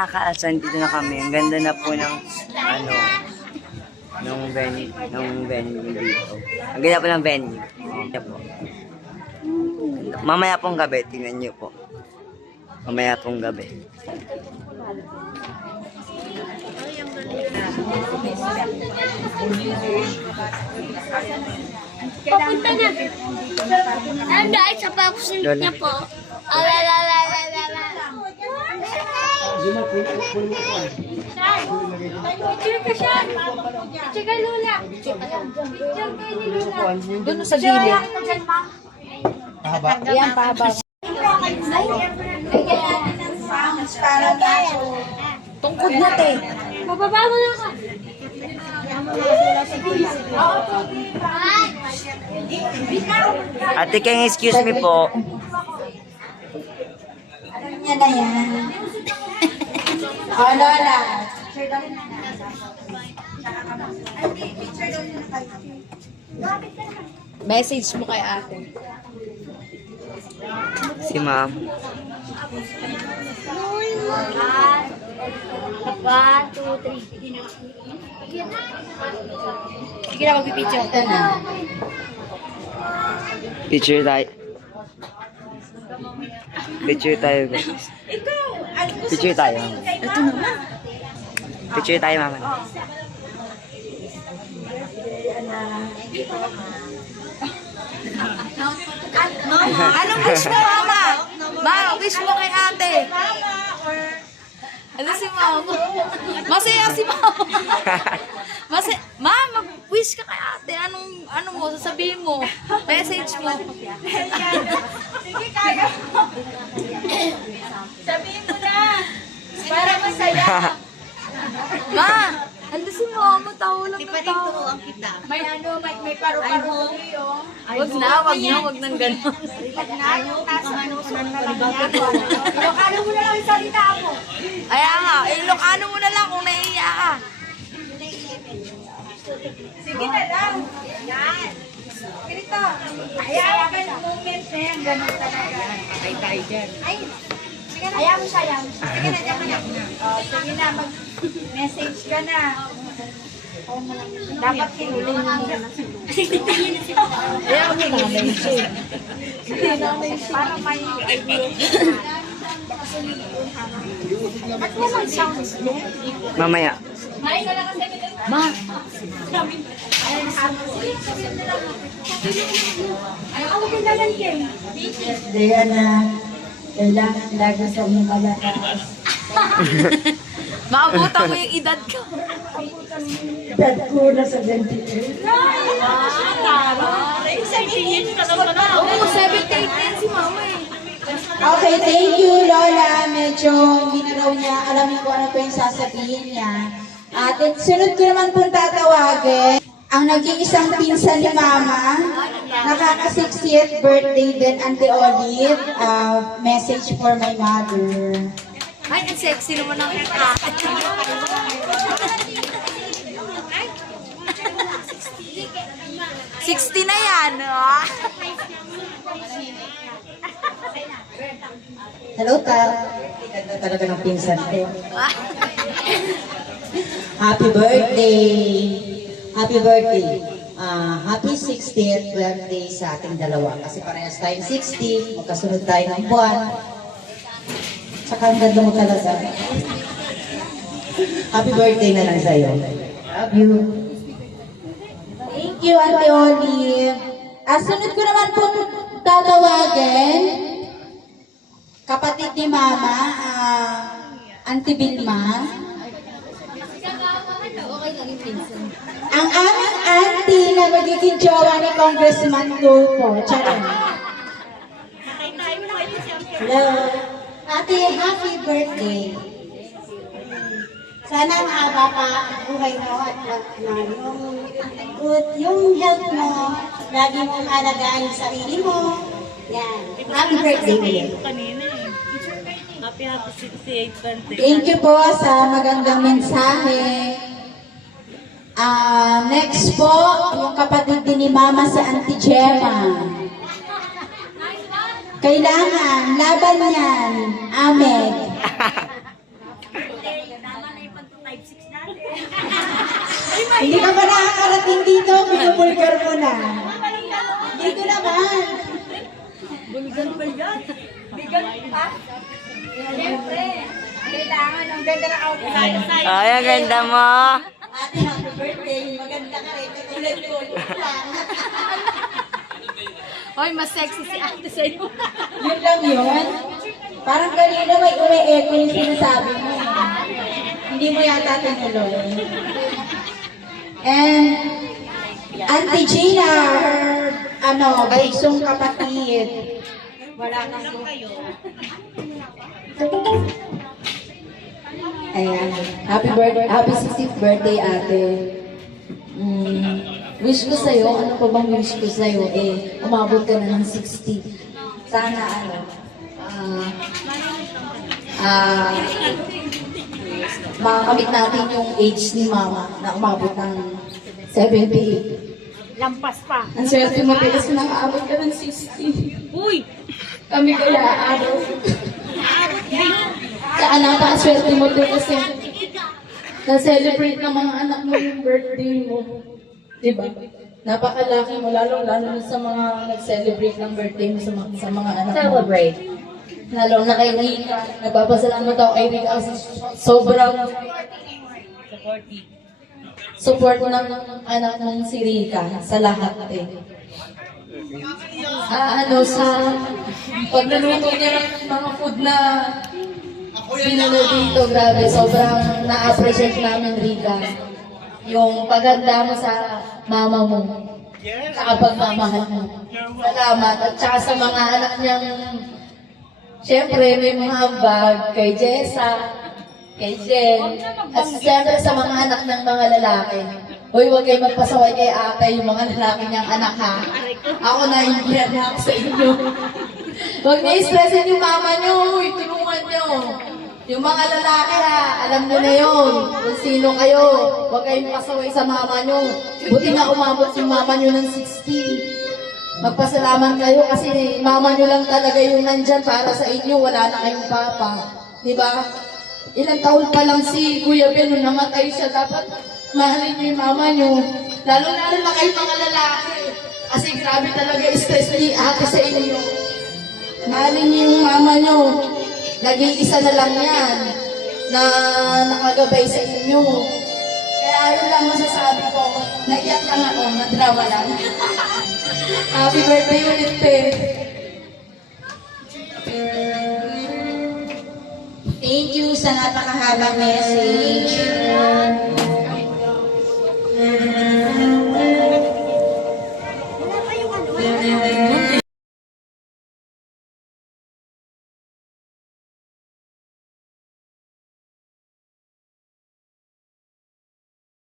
nakakaasan, dito na kami. Ang ganda na po ng, ano, ng venue dito. Ang ganda po ng venue. Yan po. Mamaya pong gabi, tingnan niyo po. Mamaya pong gabi. Papunta na. Dahil sa pakusunod niya po. Alalalalala. Picture ka siya. Picture kay Lola. Picture kay ni Lola. Doon sa gilid. Mahaba. Yan, pahaba. Tungkod na, te. Mababa mo lang ka. Ate Keng, excuse me po. Alam niya na yan. O, Lola. Message mo kay ate. Si ma'am. 1, 2, 3. Sige na, magpipicture. Ito na. Picture tayo. Picture tayo, guys. Picture tayo. Ito naman. Picture tayo, mama. Anong wish mo, mama? Ma, wish mo kay ate. Ano si mama? Masaya si mama. Mama, wish ka kay ate. Ano mo, sasabihin mo? Message mo. Sige, kaya mo. Sabihin mo na. Para masaya. Ma, ano si mama? Tawa lang ng tawa. May may paru-paro. Wag nang gano'n. Ilocano mo na lang yung salita mo. Kaya nga, Ilocano mo na lang kung naiiyak ka. Sige na lang. Yan. Ganito. Ayaw ka ng moment na yan. Ganun talaga. Ay, tayo dyan. Ay, sige na. Ayaw mo siya, ayaw mo siya. Sige na, dyan ka na. Sige na, mag-message ka na. Dapat kinuling mo muna. Ayaw mo nanay siya. Para may idea. Ba't mo may sounds mo? Mamaya. Ma, Ayaw mo pindalan, Kim. Diana, kailangan lagi sa mong malakas. Maabutan mo yung edad ko. Edad ko na 73. Oo, 78 din si mama eh. Okay, thank you, Lola. Medyo hindi na raw niya alamin ko ano po yung sasabihin niya. At sunod ko naman pong tatawagin ang naging isang pinsan ni Mama, nakaka-60th birthday din, Auntie Olive. Message for my mother. Ay, ang sexy naman ng ita. 60 na yan. Ah. Hello, Tal. Ganda talaga ng pinsan ko. Happy birthday! Happy birthday! Happy 60th birthday sa ating dalawa. Kasi parehas tayong 60, magkasunod tayo ng buwan. Saka ang ganda mo talaga. Happy birthday na lang sa'yo. Love you. Thank you, Auntie Olive. Sunod ko naman po tatawagin kapatid ni Mama, Auntie Vilma. Ang aming auntie na magiging jowa ni Congressman Tulfo. Charon. Hello. Ate, happy birthday. Sana mahaba pa ang buhay mo at yung health mo, lagi mong alagaan yung sarili mo. Yan. Happy birthday ulit. Happy 68th birthday. Thank you po sa magandang mensahe. Next po, yung kapatid din ni Mama si Auntie Gemma. Kailangan, laban yan. Amen. 5'6" natin. Hindi ka pa nakakarating dito, binubulgar mo na. Dito naman. Bigat pa. Siyempre. Kailangan ang ganda ng outfit. Ay, ang ganda mo. Ate, happy birthday. Maganda ka rin. Katulad ko. Hoy, mas sexy si ate sa'yo. Yun lang yun. Parang kanina may umi-echo yung sinasabi mo. Hindi mo yata tinuloy. And Auntie Gina, her, bunsong kapatid. Wala kang Ayan. Happy 60th birthday, ate. Wish ko sa'yo, ano pa bang wish ko sa'yo? Umabot ka na ng 60. Sana, makakamit natin yung age ni mama na umabot ng 78. Lampas pa. Ang swerte mo, pero kasi nakaabot ka ng 60. Uy! Kami kaya, Saka napakaswerte mo din kasi na-celebrate ng mga anak mo yung birthday mo. Diba? Napakalaki mo, lalo na sa mga nag-celebrate ng birthday mo sa mga anak mo. Celebrate. Lalo na kay Rika. Nagpapasalamat ako kay Rika kasi sobrang support ng anak mong si Rika sa lahat eh. Sa pagluluto niya ng mga food na pinalo dito, grabe, sobrang na-appreciate namin, Rika. Yung paghanda mo sa mama mo, sa pagmamahal mo. Salamat. At saka sa mga anak niyang, syempre, may mga bag kay Jessa, kay Jen, at syempre sa mga anak ng mga lalaki. Uy, huwag kayo magpasaway kay ate, yung mga lalaki niyang anak ha. Ako na hindi na ako sa inyo. Huwag niyo i-stressin yung mama niyo, uy, tulungan niyo. Yung mga lalaki ha, alam niyo na yun, kung sino kayo. Huwag kayong makasaway sa mama niyo. Buti na umabot yung mama niyo ng 60. Magpasalamat kayo kasi mama niyo lang talaga yung nandyan para sa inyo, wala na kayong papa. Diba? Ilang taon pa lang si Kuya Ben nung namatay siya, dapat mahalin niyo yung mama niyo. Lalo-lalo na kayo mga lalaki. Kasi grabe talaga stress ni ate sa inyo. Mahalin niyo yung mama niyo. Naging isa na lang yan na nakagabay sa inyo. Kaya ayun lang masasabi ko. Naiyak lang ako, na-drama lang. Happy birthday ulit, pe. Thank you sa napakahabang message.